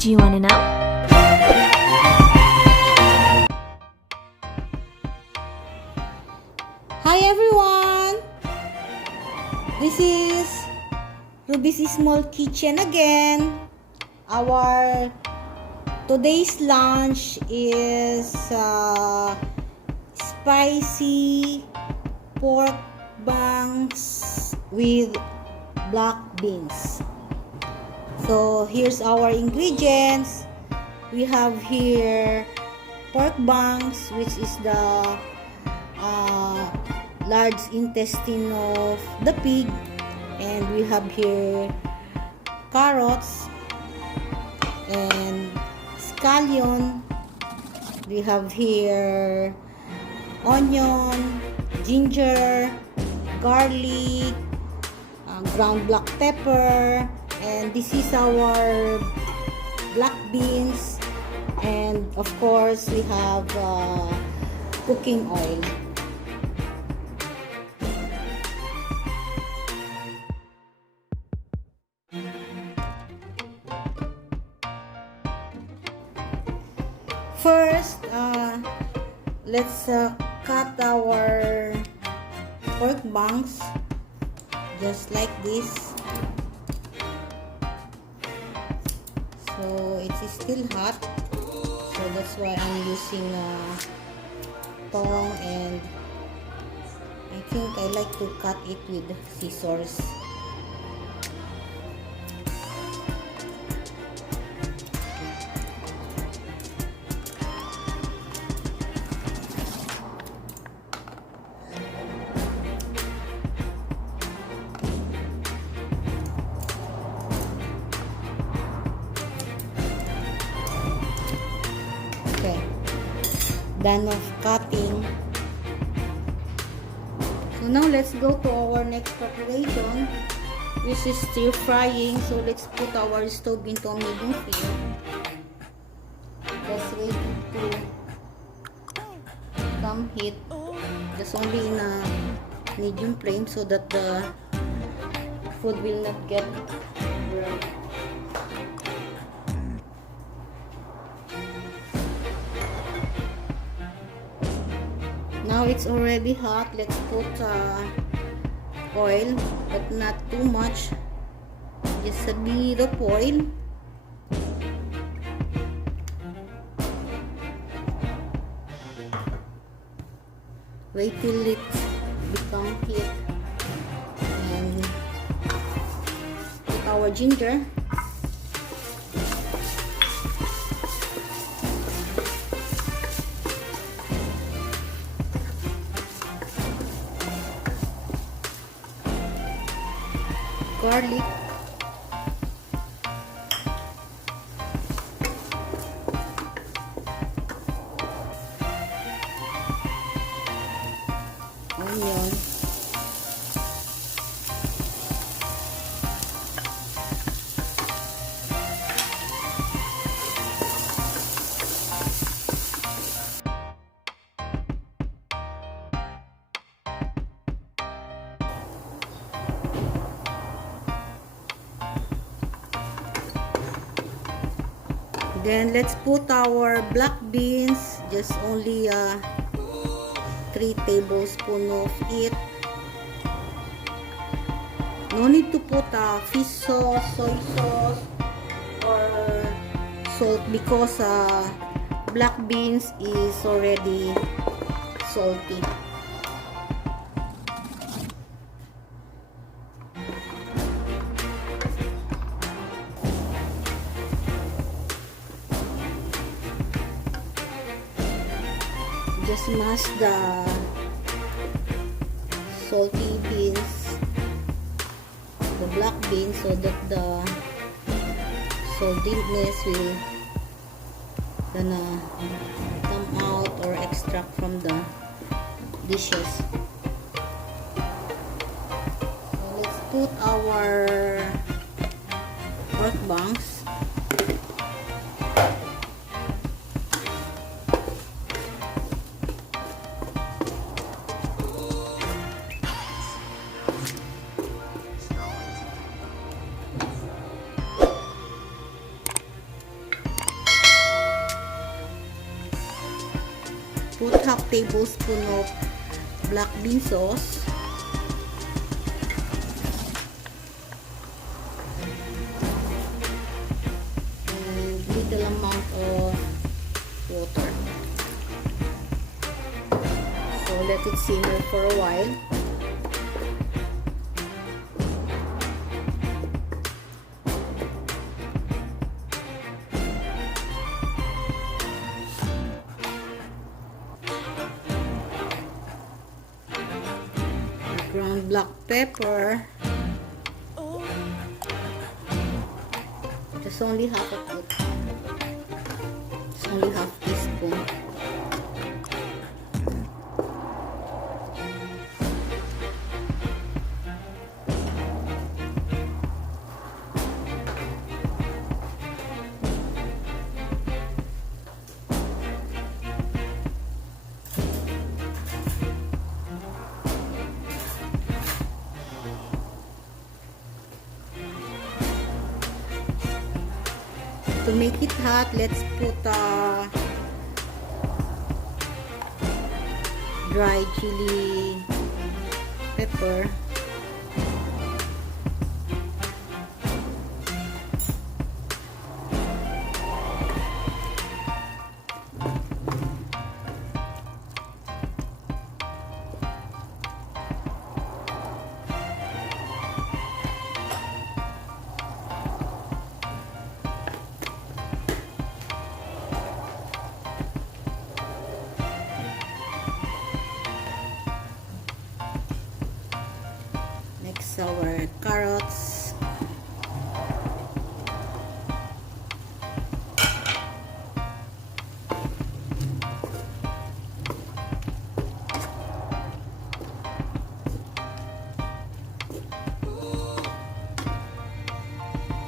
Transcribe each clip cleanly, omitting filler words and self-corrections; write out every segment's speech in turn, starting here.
Do you want to know? Hi everyone! This is Ruby's Small Kitchen again. Our today's lunch is spicy pork bungs with black beans. So here's our ingredients. We have here pork bungs, which is the large intestine of the pig, and we have here carrots and scallion. We have here onion, ginger, garlic, ground black pepper, and this is our black beans, and of course we have cooking oil. First, let's cut our pork bungs just like this. So it is still hot, so that's why I'm using tong, and I think I like to cut it with scissors. Done of cutting. So now let's go to our next preparation, which is stir frying. So let's put our stove into a medium flame. Just wait to come heat, just only in a medium flame so that the food will not get burned. Now it's already hot. Let's put oil, but not too much, just a bit of oil. Wait till it become heat, and put our ginger. Garlic, onion, then let's put our black beans, just only 3 tablespoons of it. No need to put fish sauce, soy sauce, or salt, because black beans is already salty. Just mash the salty beans, the black beans, so that the saltiness will gonna come out or extract from the dishes. So let's put our pork bungs. tablespoon of black bean sauce. And little amount of water. So let it simmer for a while. Ground black pepper. Just only half of it. Just only half teaspoon. To make it hot, let's put dry chili pepper. Next, our carrots.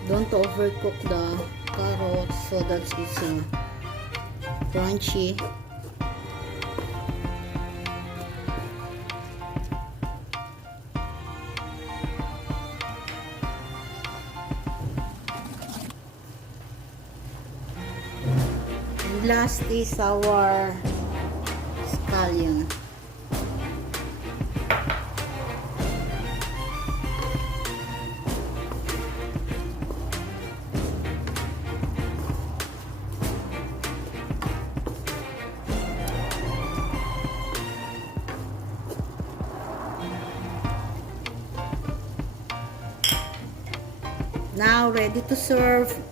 Don't overcook the carrots so that it's crunchy. Last is our scallion. Now ready to serve.